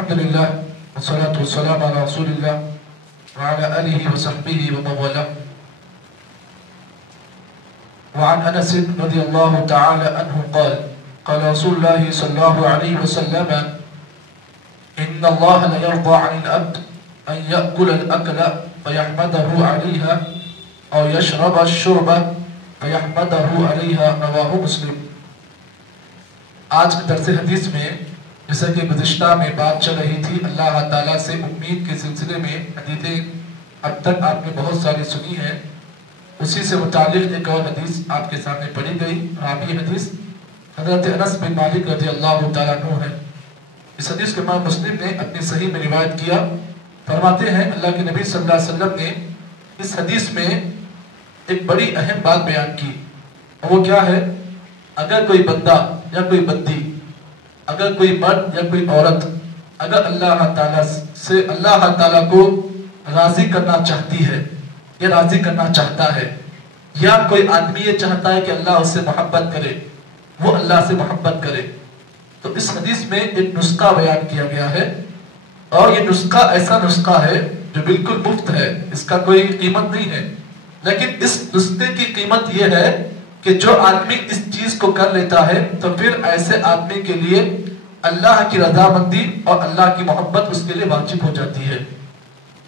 الحمدللہ والصلاة والسلام علی رسول اللہ وعلى آلہ وصحبہ ومن والاه. وعن انس رضی اللہ تعالی عنہ قال قال رسول اللہ صلی اللہ علیہ وسلم ان اللہ لا يرضى عن العبد ان يأكل الاكل فيحمده عليها او يشرب الشرب فيحمده عليها. رواہ مسلم. آج کے درس حدیث میں جیسا کہ گزشتہ میں بات چل رہی تھی اللہ تعالیٰ سے امید کے سلسلے میں حدیثیں اب تک آپ نے بہت ساری سنی ہیں، اسی سے متعلق ایک اور حدیث آپ کے سامنے پڑھی گئی. راوی حدیث حضرت انس بن مالک رضی اللہ تعالیٰ عنہ ہے. اس حدیث کو امام مسلم نے اپنی صحیح میں روایت کیا. فرماتے ہیں اللہ کے نبی صلی اللہ علیہ وسلم نے اس حدیث میں ایک بڑی اہم بات بیان کی، اور وہ کیا ہے؟ اگر کوئی بندہ یا کوئی بندی، اگر کوئی مرد یا کوئی عورت اگر اللہ تعالیٰ سے اللہ تعالیٰ کو راضی کرنا چاہتی ہے یا راضی کرنا چاہتا ہے، یا کوئی آدمی یہ چاہتا ہے کہ اللہ اس سے محبت کرے، وہ اللہ سے محبت کرے، تو اس حدیث میں ایک نسخہ بیان کیا گیا ہے. اور یہ نسخہ ایسا نسخہ ہے جو بالکل مفت ہے، اس کا کوئی قیمت نہیں ہے. لیکن اس نسخے کی قیمت یہ ہے کہ جو آدمی اس چیز کو کر لیتا ہے تو پھر ایسے آدمی کے لیے اللہ کی رضامندی اور اللہ کی محبت اس کے لیے واجب ہو جاتی ہے.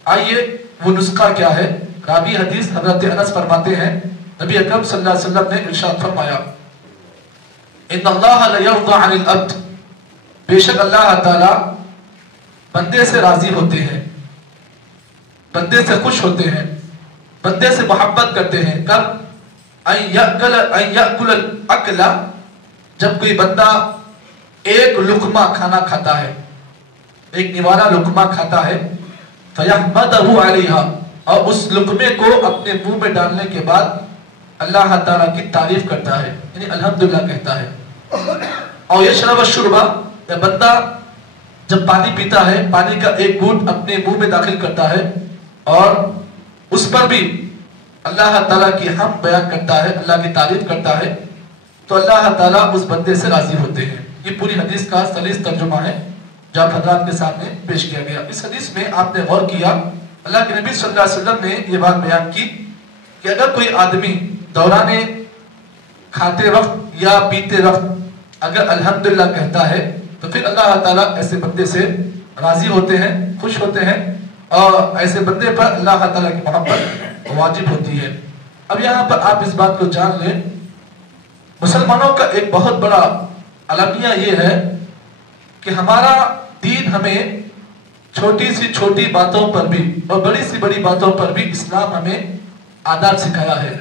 آئیے وہ نسخہ کیا ہے. راوی حدیث حضرت انس فرماتے ہیں نبی اکرم صلی اللہ علیہ وسلم نے ارشاد فرمایا ان اللہ لا یرضى عن العبد، بے شک اللہ تعالی بندے سے راضی ہوتے ہیں، بندے سے خوش ہوتے ہیں، بندے سے محبت کرتے ہیں. کب؟ ان یأکل الاکل، جب کوئی بندہ ایک لقمہ کھانا کھاتا ہے، ایک نوارا لقمہ کھاتا ہے، فیحمدہ علیہا، اور اس لقمے کو اپنے منہ میں ڈالنے کے بعد اللہ تعالیٰ کی تعریف کرتا ہے، یعنی الحمدللہ کہتا ہے. اور یشرب الشرب، یا بندہ جب پانی پیتا ہے پانی کا ایک گھونٹ اپنے منہ میں داخل کرتا ہے اور اس پر بھی اللہ تعالیٰ کی حمد بیان کرتا ہے، اللہ کی تعریف کرتا ہے، تو اللہ تعالیٰ اس بندے سے راضی ہوتے ہیں. یہ پوری حدیث کا سلیس ترجمہ ہے جو آپ حضرات کے سامنے پیش کیا گیا. اس حدیث میں آپ نے غور کیا، اللہ کے نبی صلی اللہ علیہ وسلم نے یہ بات بیان کی کہ اگر کوئی آدمی دوران کھاتے وقت یا پیتے وقت اگر الحمدللہ کہتا ہے تو پھر اللہ تعالیٰ ایسے بندے سے راضی ہوتے ہیں، خوش ہوتے ہیں، اور ایسے بندے پر اللہ تعالیٰ کی محبت واجب ہوتی ہے. اب یہاں پر آپ اس بات کو جان لیں، مسلمانوں کا ایک بہت بڑا المیہ یہ ہے کہ ہمارا دین ہمیں چھوٹی سی چھوٹی باتوں پر بھی اور بڑی سی بڑی باتوں پر بھی اسلام ہمیں آداب سکھایا ہے.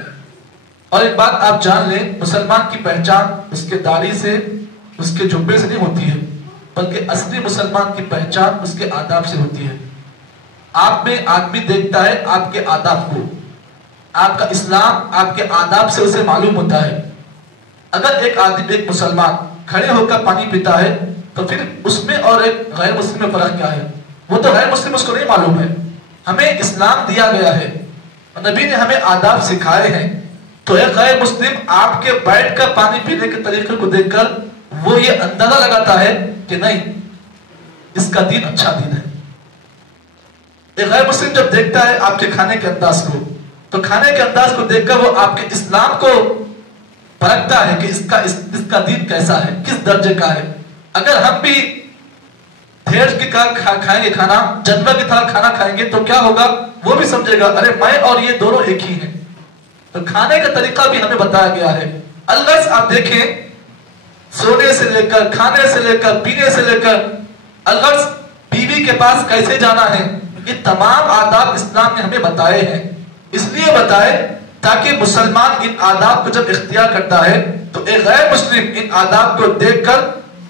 اور ایک بات آپ جان لیں، مسلمان کی پہچان اس کے داڑھی سے، اس کے جبے سے نہیں ہوتی ہے، بلکہ اصلی مسلمان کی پہچان اس کے آداب سے ہوتی ہے. آپ میں آدمی دیکھتا ہے آپ کے آداب کو، آپ کا اسلام آپ کے آداب سے اسے معلوم ہوتا ہے. اگر ایک آدمی ایک مسلمان کھڑے ہو کر پانی پیتا ہے تو پھر اس میں اور ایک غیر مسلم میں فرق کیا ہے؟ وہ تو غیر مسلم اس کو نہیں معلوم ہے. ہمیں اسلام دیا گیا ہے، نبی نے ہمیں آداب سکھائے ہیں، تو ایک غیر مسلم آپ کے بیٹھ کر پانی پینے کے طریقے کو دیکھ کر وہ یہ اندازہ لگاتا ہے کہ نہیں اس کا دین اچھا دین ہے. ایک غیر مسلم جب دیکھتا ہے آپ کے کھانے کے انداز کو تو کھانے کے انداز کو دیکھ کر وہ آپ کے اسلام کو پرکھتا ہے کہ اس کا دین کیسا ہے، کس درجے کا ہے. اگر ہم بھی بھیڑ کی طرح کھائیں گے کھانا، جانور کی طرح کھانا کھائیں گے تو کیا ہوگا؟ وہ بھی سمجھے گا ارے میں اور یہ دونوں ایک ہی ہیں. تو کھانے کا طریقہ بھی ہمیں بتایا گیا ہے. الغرض آپ دیکھیں، سونے سے لے کر، کھانے سے لے کر، پینے سے لے کر، الغرض بیوی کے پاس کیسے جانا ہے، یہ تمام آداب اسلام نے ہمیں بتائے ہیں. اس لیے بتائے تاکہ مسلمان ان آداب کو جب اختیار کرتا ہے تو ایک غیر مسلم ان آداب کو دیکھ کر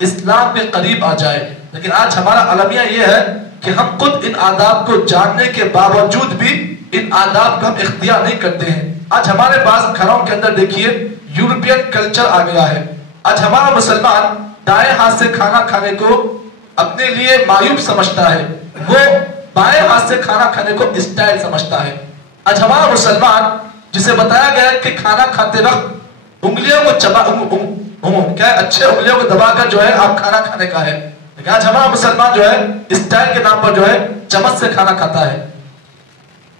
اسلام میں قریب آ جائے. لیکن آج ہمارا المیہ یہ ہے کہ ہم خود ان آداب کو جاننے کے باوجود بھی ان آداب کو ہم اختیار نہیں کرتے ہیں. آج ہمارے پاس گھروں کے اندر دیکھیے یورپین کلچر آ گیا ہے. آج ہمارا مسلمان دائیں ہاتھ سے کھانا کھانے کو اپنے لیے معیوب سمجھتا ہے، وہ بائیں ہاتھ سے کھانا کھانے کو اسٹائل سمجھتا ہے. آج ہمارا مسلمان جسے بتایا گیا ہے کہ کھانا کھاتے وقت انگلیوں کو کیا اچھے انگلیوں کو دبا کر جو ہے آپ کھانا کھانے کا ہے، لیکن آج ہمارا مسلمان جو ہے اسٹائل کے نام پر جو ہے چمچ سے کھانا کھاتا ہے.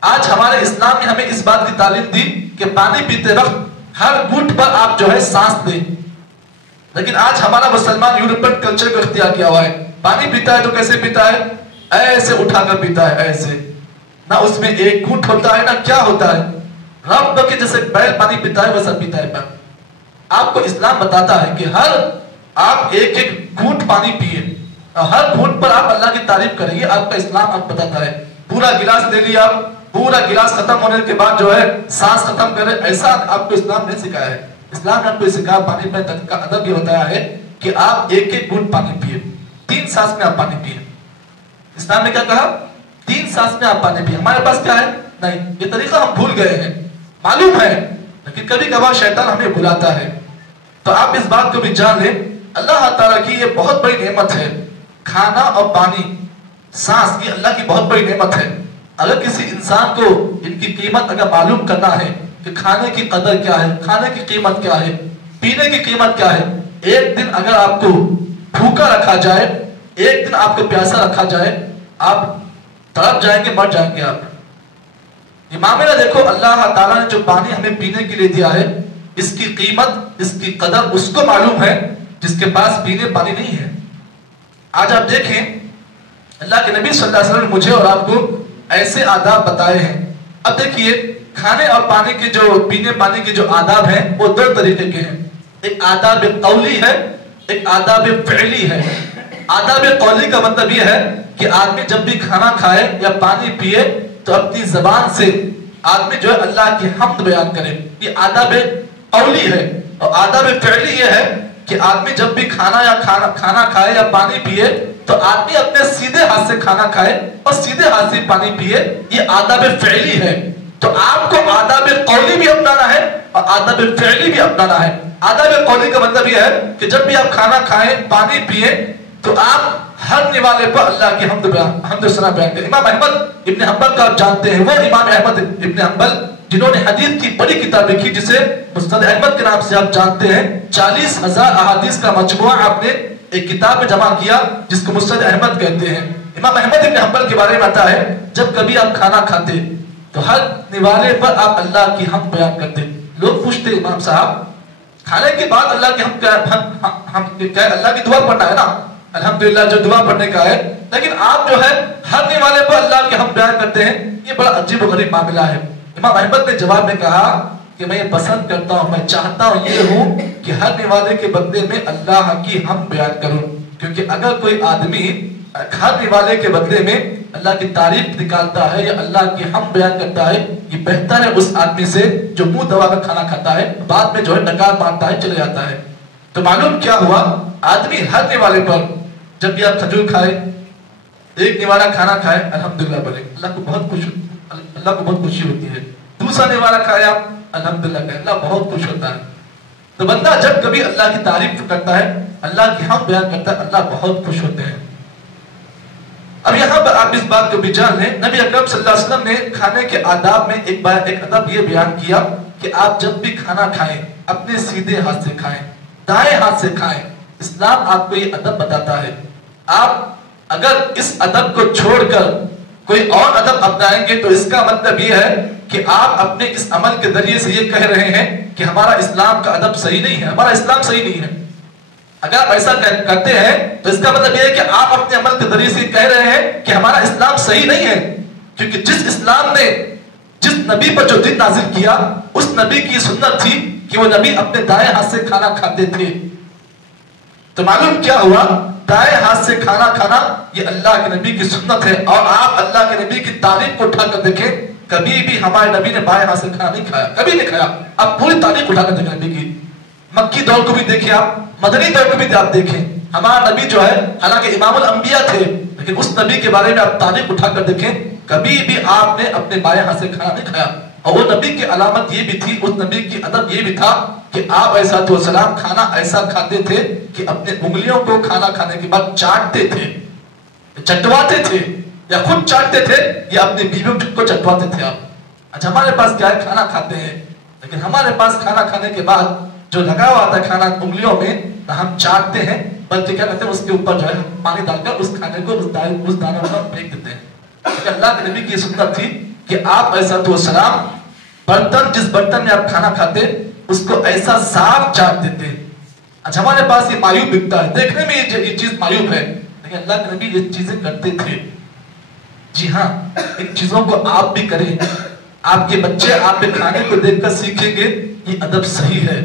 آج ہمارے اسلام نے ہمیں اس بات کی تعلیم دی کہ پانی پیتے وقت ہر گھونٹ پر آپ جو ہے سانس دیں. لیکن آج ہمارا مسلمان یورپین کلچر کو اختیار کیا ہوا ہے. پانی پیتا ہے تو کیسے پیتا ہے؟ ایسے اٹھا کر پیتا ہے، ایسے. نہ اس میں ایک گھونٹ ہوتا ہے نہ کیا ہوتا ہے. رب کے جیسے بیل پانی پیتا ہے ویسا پیتا ہے. آپ کو اسلام بتاتا ہے کہ ہر آپ ایک ایک گھونٹ پانی پیئے، ہر گھونٹ پر آپ اللہ کی تعریف کریں. یہ آپ کا اسلام آپ بتاتا ہے. پورا گلاس لے لیا، پورا گلاس ختم ہونے کے بعد جو ہے سانس ختم کرے، ایسا آپ کو اسلام نہیں سکھایا ہے. اسلام نے آپ کو سکھایا پانی پینے کا ادب یہ بتایا ہے کہ آپ ایک ایک گھونٹ پانی پیئے، 3 سانس میں آپ پانی پیئے. اسلام نے کیا کہا؟ 3 سانس میں آپ پانی پیئے. ہمارے پاس کیا ہے؟ نہیں. یہ طریقہ ہم بھول گئے ہیں، معلوم ہے لیکن کبھی کبھار شیطان ہمیں بھلاتا ہے. تو آپ اس بات کو بھی جان لیں، اللہ تعالیٰ کی یہ بہت بڑی نعمت ہے. کھانا اور پانی، سانس، یہ اللہ کی بہت بڑی نعمت ہے. اگر کسی انسان کو ان کی قیمت اگر معلوم کرنا ہے کہ کھانے کی قدر کیا ہے، کھانے کی قیمت کیا ہے، پینے کی قیمت کیا ہے، ایک دن اگر آپ کو بھوکا رکھا جائے، ایک دن آپ کو پیاسا رکھا جائے، آپ تڑپ جائیں گے، مر جائیں گے آپ. یہ معاملہ دیکھو، اللہ تعالیٰ نے جو پانی ہمیں پینے کے لیے دیا ہے، اس کی قیمت، اس کی قدر اس کو معلوم ہے جس کے پاس پینے پانی نہیں ہے. آج آپ دیکھیں اللہ کے نبی صلی اللہ علیہ وسلم نے مجھے اور آپ کو ایسے آداب بتائے ہیں. اب دیکھیے کھانے اور پانی کے جو پینے پانی کے جو آداب ہیں وہ 2 طریقے کے ہیں. ایک آداب قولی ہے، ایک آداب فعلی ہے. آداب قولی کا مطلب یہ ہے کہ آدمی جب بھی کھانا کھائے یا پانی پیے تو اپنی زبان سے آدمی جو ہے اللہ کی حمد بیان کرے. یہ آداب قولی ہے. اور آداب فعلی یہ ہے کہ آدمی جب بھی کھانا کھائے یا پانی پیے تو آدمی اپنے سیدھے ہاتھ سے کھانا کھائے اور سیدھے ہاتھ سے پانی پیے. یہ آداب فعلی ہے. تو آپ کو آداب قولی بھی اپنانا ہے اور آداب فعلی بھی اپنانا ہے. آداب قولی کا مطلب یہ ہے کہ جب بھی آپ کھانا کھائیں، پانی پیئے تو آپ ہر نوالے پر اللہ کی حمد و ثنا بیان کریں. امام احمد ابن حنبل کا آپ جانتے ہیں، وہ امام احمد ابن حنبل جنہوں نے حدیث کی بڑی کتاب لکھی جسے مسند احمد کے نام سے آپ جانتے ہیں. 40,000 احادیث کا مجموعہ آپ نے ایک کتاب میں جمع کیا جس کو مسند احمد کہتے ہیں. امام احمد ابن حنبل کے بارے میں آتا ہے جب کبھی آپ کھانا کھاتے تو ہر نوالے پر آپ اللہ کی حمد بیان کرتے. لوگ پوچھتے امام صاحب کھانے کے بعد اللہ کی کیا اللہ کی دعا پڑھنا ہے نا، الحمدللہ جو دعا پڑھنے کا ہے، لیکن آپ جو ہے ہر نوالے پر اللہ کی حمد بیان کرتے ہیں. یہ بڑا عجیب و غریب معاملہ ہے. امام احمد نے جواب میں کہا کہ میں یہ پسند کرتا ہوں، میں چاہتا ہوں یہ ہوں کہ ہر نوالے کے بدلے میں اللہ کی حمد بیان کروں. کیونکہ اگر کوئی آدمی ہر نوالے کے بدلے میں اللہ کی تعریف نکالتا ہے یا اللہ کی حمد بیان کرتا ہے، یہ بہتر ہے اس آدمی سے جو منہ دبا کر کھانا کھاتا ہے، بعد میں جو ہے ڈکار مارتا ہے، چلے جاتا ہے. تو معلوم کیا ہوا، آدمی ہر نوالے پر جب بھی آپ کھجور کھائے، ایک نوالا کھانا کھائے، الحمدللہ بولے، اللہ کو بہت خوشی ہوتی ہے. دوسرا نوالا کھائے آپ، الحمدللہ کہے، اللہ بہت خوش ہوتا ہے. تو بندہ جب کبھی اللہ کی تعریف کرتا ہے، اللہ کی حمد بیان کرتا ہے، اللہ بہت خوش ہوتے ہیں. اب یہاں پر آپ اس بات کو بھی جان لیں، نبی اکرم صلی اللہ علیہ وسلم نے کھانے کے آداب میں ایک ادب یہ بیان کیا کہ آپ جب بھی کھانا کھائیں اپنے سیدھے ہاتھ سے کھائیں، دائیں ہاتھ سے کھائیں. اسلام آپ کو یہ ادب بتاتا ہے. آپ اگر اس ادب کو چھوڑ کر کوئی اور ادب اپنائیں گے تو اس کا مطلب یہ ہے کہ آپ اپنے اس عمل کے ذریعے سے یہ کہہ رہے ہیں کہ ہمارا اسلام کا ادب صحیح نہیں ہے، ہمارا اسلام صحیح نہیں ہے. اگر آپ ایسا کرتے ہیں تو اس کا مطلب یہ ہے کہ آپ اپنے عمل کے ذریعے سے کہہ رہے ہیں کہ ہمارا اسلام صحیح نہیں ہے. کیونکہ جس اسلام نے جس نبی پر جو دین نازل کیا، اس نبی کی سنت تھی کہ وہ نبی اپنے دائیں ہاتھ سے کھانا کھاتے تھے. تو معلوم کیا ہوا، دائیں ہاتھ سے کھانا کھانا یہ اللہ کے نبی کی سنت ہے. اور آپ اللہ کے نبی کی تعریف کو اٹھا کر دیکھیں، کبھی بھی ہمارے نبی نے بائیں ہاتھ سے کھانا نہیں کھایا، کبھی نہیں کھایا. آپ پوری تاریخ اٹھا کر دیکھیں نبی کی، مکی دور کو بھی دیکھیں، آپ مدنی دور کو بھی آپ دیکھیں. ہمارا نبی جو ہے حالانکہ امام الانبیاء تھے، لیکن اس نبی کے بارے میں آپ تاریخ اٹھا کر دیکھیں، کبھی بھی آپ نے اپنے بائیں ہاتھ سے کھانا نہیں کھایا. اور وہ نبی کی علامت یہ بھی تھی، اس نبی کی ادب یہ بھی تھا کہ آپ علیہ السلام کھانا ایسا کھاتے تھے کہ اپنے انگلیوں کو کھانا کھانے کے بعد چاٹتے تھے، چٹواتے تھے، یا خود چاٹتے تھے یا اپنی بیویوں کو چٹواتے تھے. آپ اچھا ہمارے پاس کیا ہے، کھانا کھاتے ہیں، لیکن ہمارے پاس کھانا کھانے کے بعد جو لگا ہوا تھا کھانا انگلیوں میں، نہ ہم چاٹتے ہیں بلکہ کیا کرتے ہیں اس کے اوپر جو ہے پانی ڈال کر اس کھانے کو اس دانے پر پھینک دیتے ہیں. لیکن اللہ کے نبی کی سنت تھی کہ آپ علیہ السلام برتن جس برتن میں آپ کھانا کھاتے اس کو ایسا صاف چاٹ دیتے. اچھا ہمارے پاس یہ معیوب بکتا ہے, دیکھنے میں یہ چیز معیوب ہے, لیکن اللہ کے نبی یہ چیزیں کرتے تھے. جی ہاں, ان چیزوں کو آپ بھی کریں. آپ کے بچے آپ کے کھانے کو دیکھ کر سیکھیں گے یہ ادب صحیح ہے.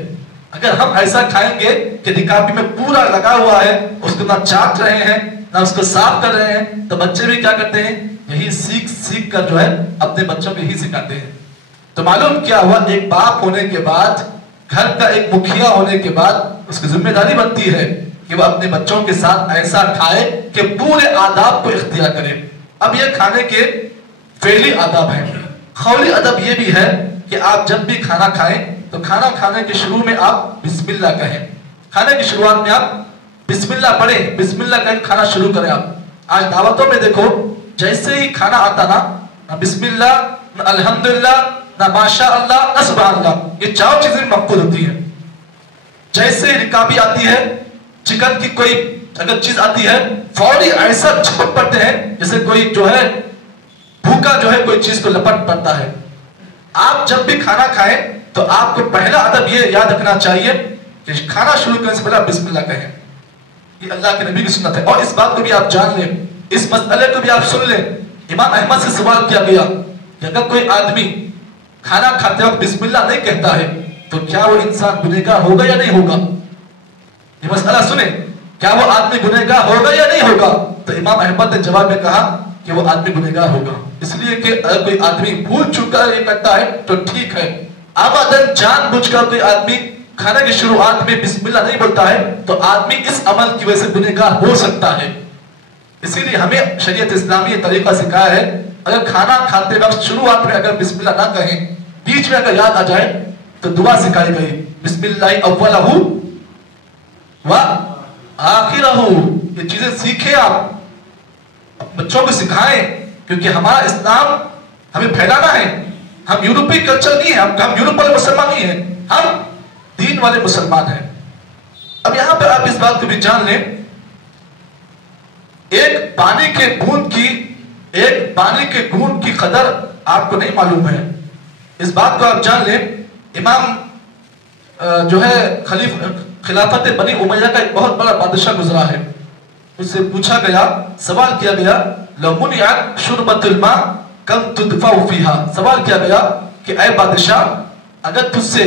اگر ہم ایسا کھائیں گے کہ نکاپی میں پورا لگا ہوا ہے, اس کو نہ چاٹ رہے ہیں نہ اس کو صاف کر رہے ہیں, تو بچے بھی کیا کرتے ہیں, یہی سیکھ کر جو ہے اپنے بچوں کو یہی سکھاتے ہیں. تو معلوم کیا ہوا, ایک باپ ہونے کے بعد, گھر کا ایک مکھیا ہونے کے بعد اس کی ذمہ داری بنتی ہے کہ وہ اپنے بچوں کے ساتھ ایسا کھائے کہ پورے آداب کو اختیار کرے. اب یہ کھانے کے فعلی آداب ہیں. قولی ادب یہ بھی ہے کہ آپ جب بھی کھانا کھائیں تو کھانا کھانے کے شروع میں آپ بسم اللہ کہیں. کھانے کی شروعات میں آپ بسم اللہ پڑھیں, بسم اللہ کہیں کھانا شروع کریں. آپ آج دعوتوں میں دیکھو, جیسے ہی کھانا آتا نہ بسم اللہ, نہ الحمدللہ, نہ ماشاء اللہ, نہ سبحان اللہ, یہ چار چیزیں مفقود ہوتی ہیں. جیسے رکابی آتی ہے, چکن کی کوئی اگر چیز آتی ہے, فوری ایسا جھپٹ پڑتے ہیں جیسے کوئی جو ہے بھوکا جو ہے کوئی چیز کو لپٹ پڑتا ہے. آپ جب بھی کھانا کھائیں تو آپ کو پہلا ادب یہ یاد رکھنا چاہیے کہ کھانا شروع کرنے سے پہلے بسم اللہ کہیں. یہ اللہ کے نبی کی سنت ہے. اور اس بات کو بھی آپ جان لیں, اس مسئلے کو بھی آپ سن لیں. امام احمد سے سوال کیا گیا کہ اگر کوئی آدمی کھانا کھاتے وقت بسم اللہ نہیں کہتا ہے تو کیا وہ انسان گنہگار ہوگا یا نہیں ہوگا؟ یہ مسئلہ سنیں, کیا وہ آدمی گنہگار ہوگا یا نہیں ہوگا؟ تو امام احمد نے جواب میں کہا کہ وہ آدمی گنہگار ہوگا. اس لیے کہ اگر کوئی آدمی بھول چکا یہ کرتا ہے تو ٹھیک ہے, آبادن جان بوجھ کر کوئی آدمی کھانے کی شروعات میں بسم اللہ نہیں بولتا ہے تو آدمی اس عمل کی وجہ سے گنہگار ہو سکتا ہے. اسی لیے ہمیں شریعت اسلامی یہ طریقہ سکھایا ہے, اگر کھانا کھاتے وقت شروعات میں اگر بسم اللہ نہ کہیں, بیچ میں اگر یاد آ جائے تو دعا سکھائی گئی, بسم اللہ اولہ و آخرہ. یہ چیزیں سیکھیں, آپ بچوں کو سکھائیں, کیونکہ ہمارا اسلام ہمیں پھیلانا ہے. ہم یورپی کلچر نہیں ہے, ہم یورپ والے مسلمان نہیں ہیں, ہم دین والے مسلمان ہیں. اب یہاں پر آپ اس بات کو بھی جان لیں, ایک پانی کے بوند کی قدر آپ کو نہیں معلوم ہے. اس بات کو آپ جان لیں, امام جو ہے خلافت بنی امیہ کا ایک بہت بڑا بادشاہ گزرا ہے. اس سے پوچھا گیا, سوال کیا گیا, لو منعت شربت الماء کم تدفع فیہا. سوال کیا گیا کہ اے بادشاہ, اگر تجھ سے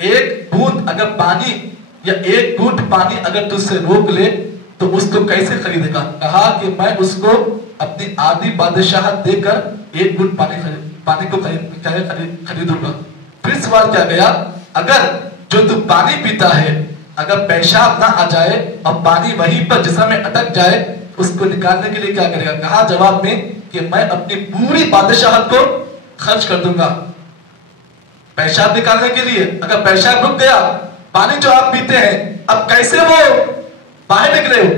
ایک بوند اگر پانی یا ایک گھونٹ پانی اگر تجھ سے روک لے تو اس کو کیسے خریدے گا؟ کہا کہ میں اس کو اپنی آدھی بادشاہت دے کر ایک گھونٹ پانی کو خریدوں گا. پھر سوال کیا گیا, اگر جو تو پانی پیتا ہے اگر پیشاب نہ آ جائے اور پانی وہیں پر جسم میں اٹک جائے اس کو نکالنے کے لیے کیا کرے گا؟ کہا جواب میں کہ میں اپنی پوری بادشاہت کو خرچ کر دوں گا پیشاب نکالنے کے لیے. اگر پیشاب رک گیا, پانی جو آپ پیتے ہیں اب کیسے وہ باہر نکلے ہو؟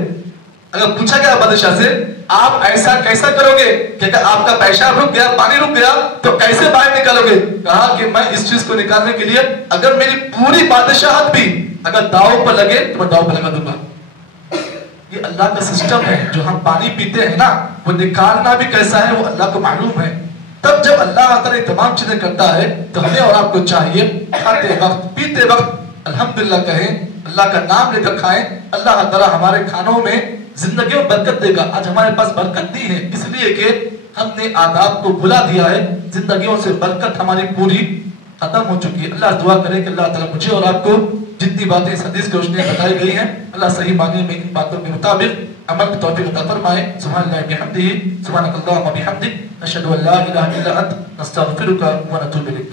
اگر پوچھا گیا بادشاہ سے آپ ایسا کیسا کرو گے کہ اگر آپ کا پیشاب رک گیا, پانی رک گیا تو کیسے باہر نکالو گے؟ کہا کہ میں اس چیز کو نکالنے کے لیے اگر میری پوری بادشاہت بھی اگر داؤ پر لگے تو میں داؤ پر لگا دوں گا. یہ اللہ کا سسٹم ہے. جو ہم پانی پیتے ہیں نا, وہ نکالنا بھی کیسا ہے وہ اللہ کو معلوم ہے. تب جب اللہ تعالیٰ تمام چیزیں کرتا ہے تو ہمیں اور آپ کو چاہیے کھاتے وقت پیتے وقت الحمدللہ کہیں, اللہ کا نام لے کر کھائیں. اللہ تعالیٰ ہمارے کھانوں میں زندگیوں برکت دے گا. آج ہمارے پاس برکت نہیں ہے اس لیے کہ ہم نے آداب کو بھلا دیا ہے. زندگیوں سے برکت ہماری پوری ختم ہو چکی ہے. اللہ دعا کرے کہ اللہ تعالیٰ مجھے اور آپ کو جتنی باتیں اس حدیث کی روشنی میں بتائی گئی ہیں اللہ صحیح معنی میں ان باتوں کے مطابق عمل کی توفیق عطا فرمائے. سبحان اللہ بحمدہ, سبحانک اللہم وبحمدک, نشہد ان لا الہ الا انت, نستغفرک ونتوب الیک.